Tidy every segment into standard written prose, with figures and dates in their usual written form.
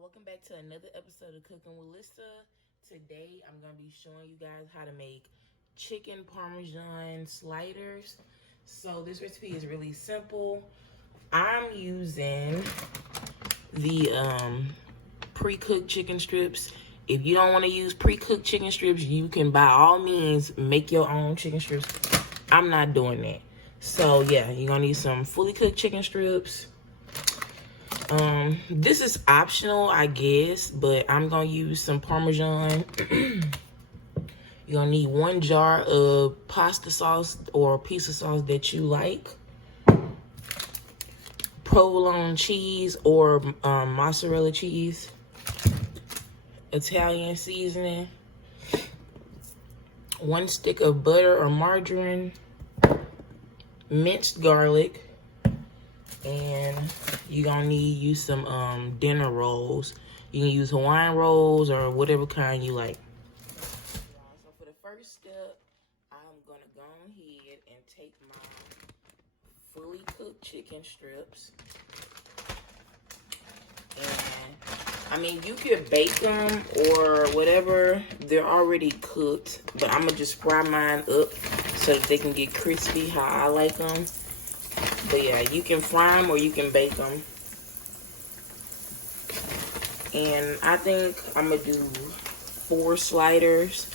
Welcome back to another episode of Cooking with Lyssa. Today I'm going to be showing you guys how to make chicken Parmesan sliders. So this recipe is really simple. I'm using the pre-cooked chicken strips. If you don't want to use pre-cooked chicken strips, you can by all means make your own chicken strips. I'm not doing that. So yeah, you're going to need some fully cooked chicken strips. This is optional, I guess, but I'm gonna use some Parmesan. You're gonna need 1 jar of pasta sauce or a piece of sauce that you like, provolone cheese or mozzarella cheese, Italian seasoning, 1 stick of butter or margarine, minced garlic, and you're gonna need some dinner rolls. You can use Hawaiian rolls or whatever kind you like. So for the first step, I'm gonna go ahead and take my fully cooked chicken strips. And I mean, you could bake them or whatever. They're already cooked, but I'm gonna just fry mine up so that they can get crispy how I like them. But yeah, you can fry them or you can bake them. And I think I'm going to do 4 sliders.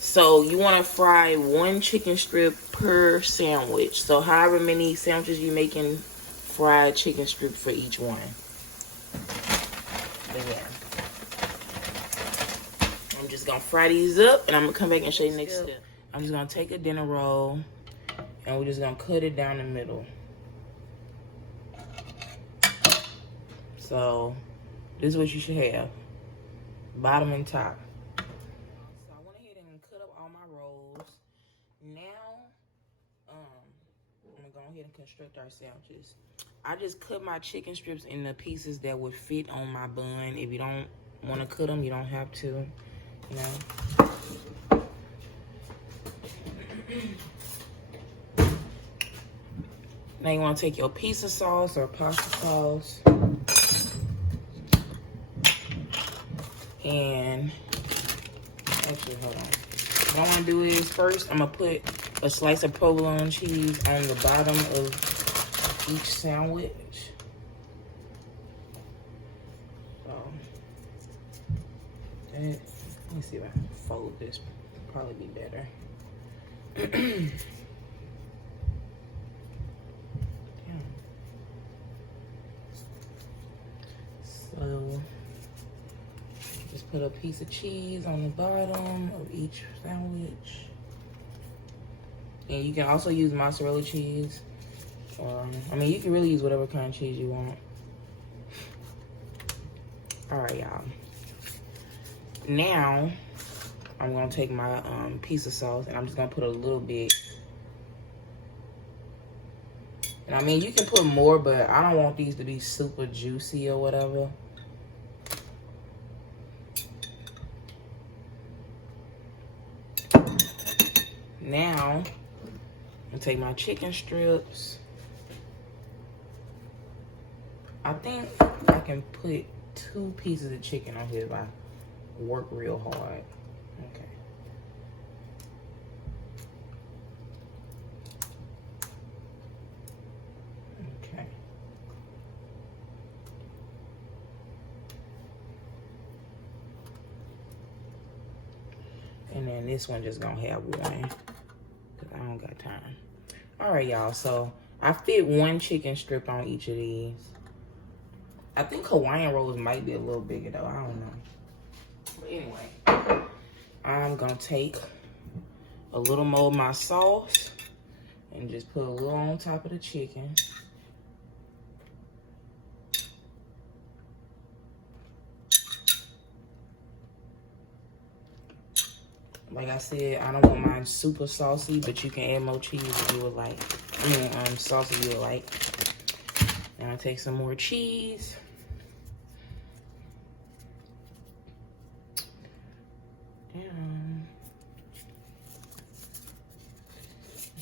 So you want to fry 1 chicken strip per sandwich. So however many sandwiches you making, fried chicken strips for each one. But yeah. I'm just going to fry these up and I'm going to come back and show you the next step. I'm just going to take a dinner roll and we're just going to cut it down the middle. So this is what you should have, bottom and top. So I went ahead and cut up all my rolls. Now, I'm gonna go ahead and construct our sandwiches. I just cut my chicken strips in the pieces that would fit on my bun. If you don't want to cut them, you don't have to, you know. Now you want to take your pizza sauce or pasta sauce. And actually, hold on. What I want to do is first, I'm going to put a slice of provolone cheese on the bottom of each sandwich. So, let me see if I can fold this. Probably be better. So, just put a piece of cheese on the bottom of each sandwich. And you can also use mozzarella cheese. I mean, you can really use whatever kind of cheese you want. All right, y'all. Now, I'm going to take my piece of sauce and I'm just going to put a little bit. And I mean, you can put more, but I don't want these to be super juicy or whatever. Now, I'm gonna take my chicken strips. I think I can put 2 pieces of chicken on here if I work real hard. Okay. Okay. And then this one just gonna have 1. I don't got time. All right, y'all. So I fit 1 chicken strip on each of these. I think Hawaiian rolls might be a little bigger though. I don't know. But anyway, I'm gonna take a little more of my sauce and just put a little on top of the chicken. Like I said, I don't want mine super saucy, but you can add more cheese if you would like. I mean, sauce if you would like. Now I take some more cheese. Down.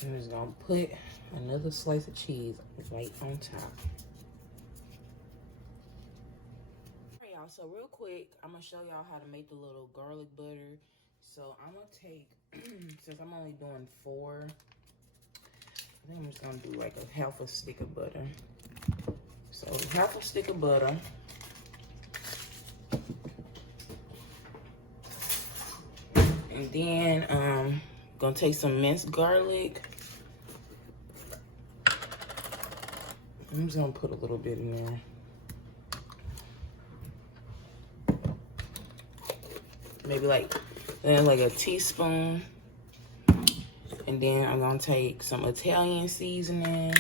I'm just gonna put another slice of cheese right on top. Alright, y'all, so real quick, quick, I'm gonna show y'all how to make the little garlic butter. So I'm gonna take, since I'm only doing 4, I think I'm just gonna do like a half a stick of butter. So half a stick of butter. And then gonna take some minced garlic. I'm just gonna put a little bit in there. Maybe like a teaspoon. And then I'm gonna take some Italian seasoning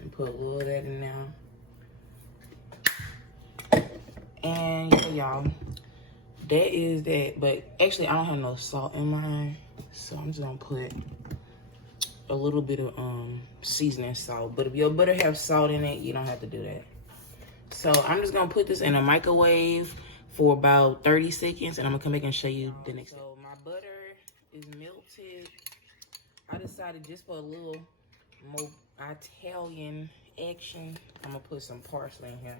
and put a little of that in there. And yeah, y'all, that is that. But actually, I don't have no salt in mine, so I'm just gonna put a little bit of seasoning salt. But if your butter have salt in it, you don't have to do that. So I'm just gonna put this in a microwave for about 30 seconds, and I'm gonna come back and show you the next. So my butter is melted. I decided just for a little more Italian action, I'm gonna put some parsley in here.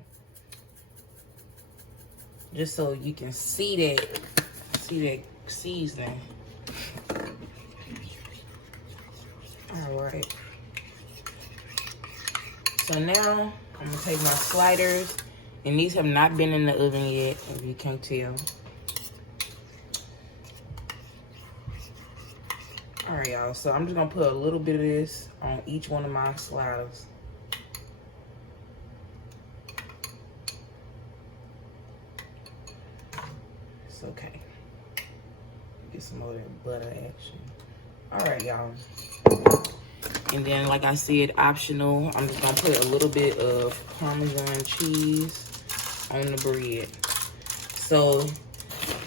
Just so you can see that seasoning. All right. So now I'm gonna take my sliders, and these have not been in the oven yet, if you can't tell. All right, y'all, so I'm just gonna put a little bit of this on each one of my sliders. It's okay. Get some more of that butter action. All right, y'all. And then, like I said, optional, I'm just gonna put a little bit of Parmesan cheese on the bread. So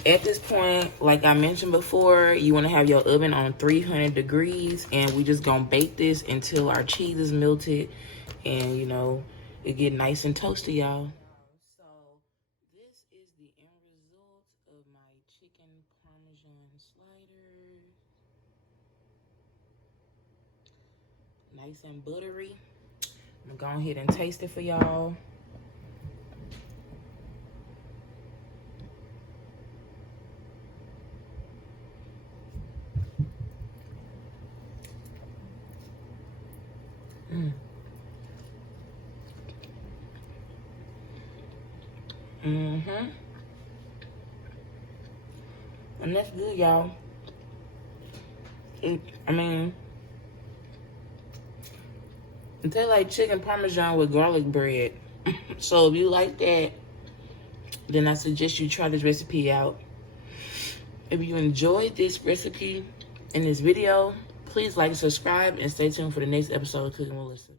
at this point, like I mentioned before, you want to have your oven on 300 degrees, and we just gonna bake this until our cheese is melted and, you know, it get nice and toasty, y'all. So this is the end result of my chicken Parmesan sliders. Nice and buttery. I'm gonna go ahead and taste it for y'all. And that's good, y'all. I mean, it tastes like chicken Parmesan with garlic bread. So if you like that, then I suggest you try this recipe out. If you enjoyed this recipe and this video, please like and subscribe, and stay tuned for the next episode of Cooking with Lyssa.